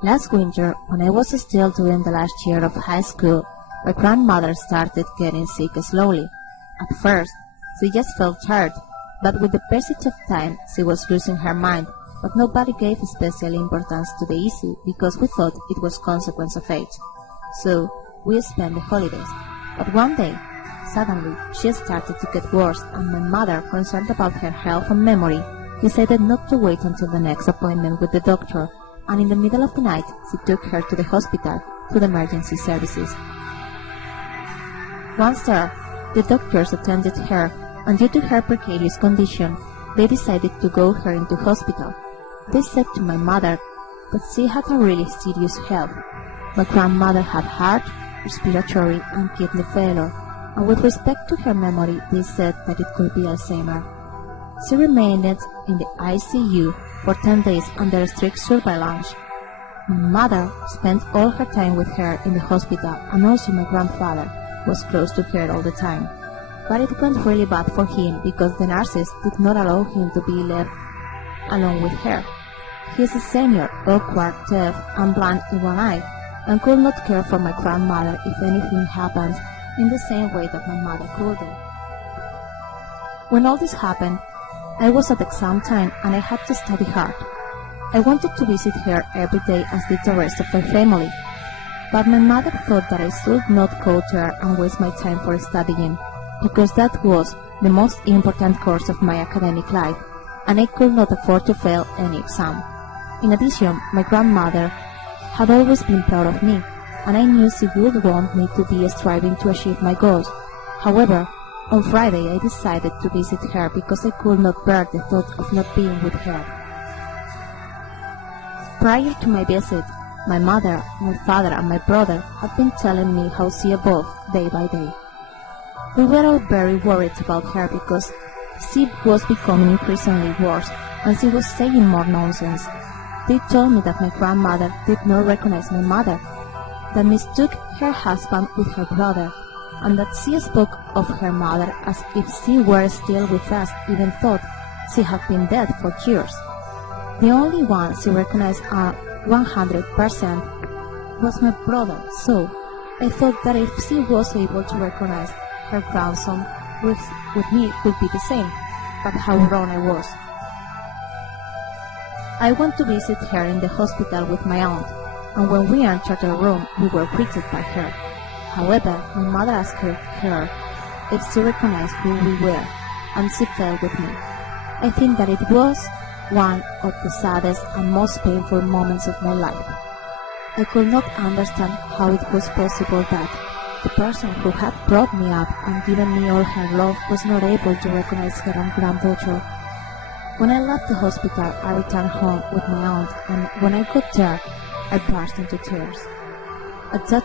Last winter, when I was still doing the last year of high school, my grandmother started getting sick slowly. At first, she just felt tired, but with the passage of time, she was losing her mind, but nobody gave special importance to the issue because we thought it was consequence of age. So, we spent the holidays. But one day, suddenly, she started to get worse, and my mother, concerned about her health and memory, decided not to wait until the next appointment with the doctor, and in the middle of the night, she took her to the hospital, to the emergency services. Once there, the doctors attended her, and due to her precarious condition, they decided to go her into hospital. They said to my mother that she had a really serious health. My grandmother had heart, respiratory, and kidney failure, and with respect to her memory, they said that it could be Alzheimer. She remained in the ICU for 10 days under strict surveillance. My mother spent all her time with her in the hospital, and also my grandfather was close to her all the time. But it went really bad for him because the nurses did not allow him to be left alone with her. He is a senior, awkward, deaf, and blind in one eye, and could not care for my grandmother if anything happened in the same way that my mother could do. When all this happened, I was at exam time and I had to study hard. I wanted to visit her every day as did the rest of her family, but my mother thought that I should not go there and waste my time for studying, because that was the most important course of my academic life, and I could not afford to fail any exam. In addition, my grandmother had always been proud of me, and I knew she would want me to be striving to achieve my goals. However, on Friday I decided to visit her because I could not bear the thought of not being with her. Prior to my visit, my mother, my father, and my brother had been telling me how she evolved day by day. We were all very worried about her because she was becoming increasingly worse, and she was saying more nonsense. They told me that my grandmother did not recognize my mother, that mistook her husband with her brother, and that she spoke of her mother as if she were still with us, even thought she had been dead for years. The only one she recognized 100% was my brother, so I thought that if she was able to recognize her grandson with me, it would be the same, but how wrong I was. I went to visit her in the hospital with my aunt, and when we entered the room, we were greeted by her. However, my mother asked her if she recognized who we were, and she fell with me. I think that it was one of the saddest and most painful moments of my life. I could not understand how it was possible that the person who had brought me up and given me all her love was not able to recognize her own granddaughter. When I left the hospital, I returned home with my aunt, and when I got there, I burst into tears. At that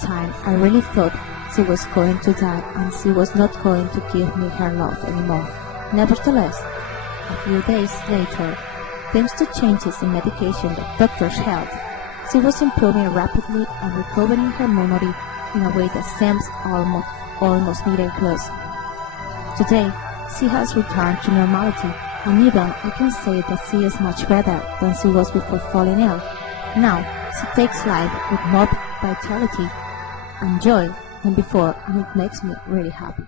time, I really thought she was going to die and she was not going to give me her love anymore. Nevertheless, a few days later, thanks to changes in medication that doctors held, she was improving rapidly and recovering her memory in a way that seems almost miraculous. Today, she has returned to normality, and even I can say that she is much better than she was before falling ill. Now, she takes life with more vitality and joy than before, and it makes me really happy.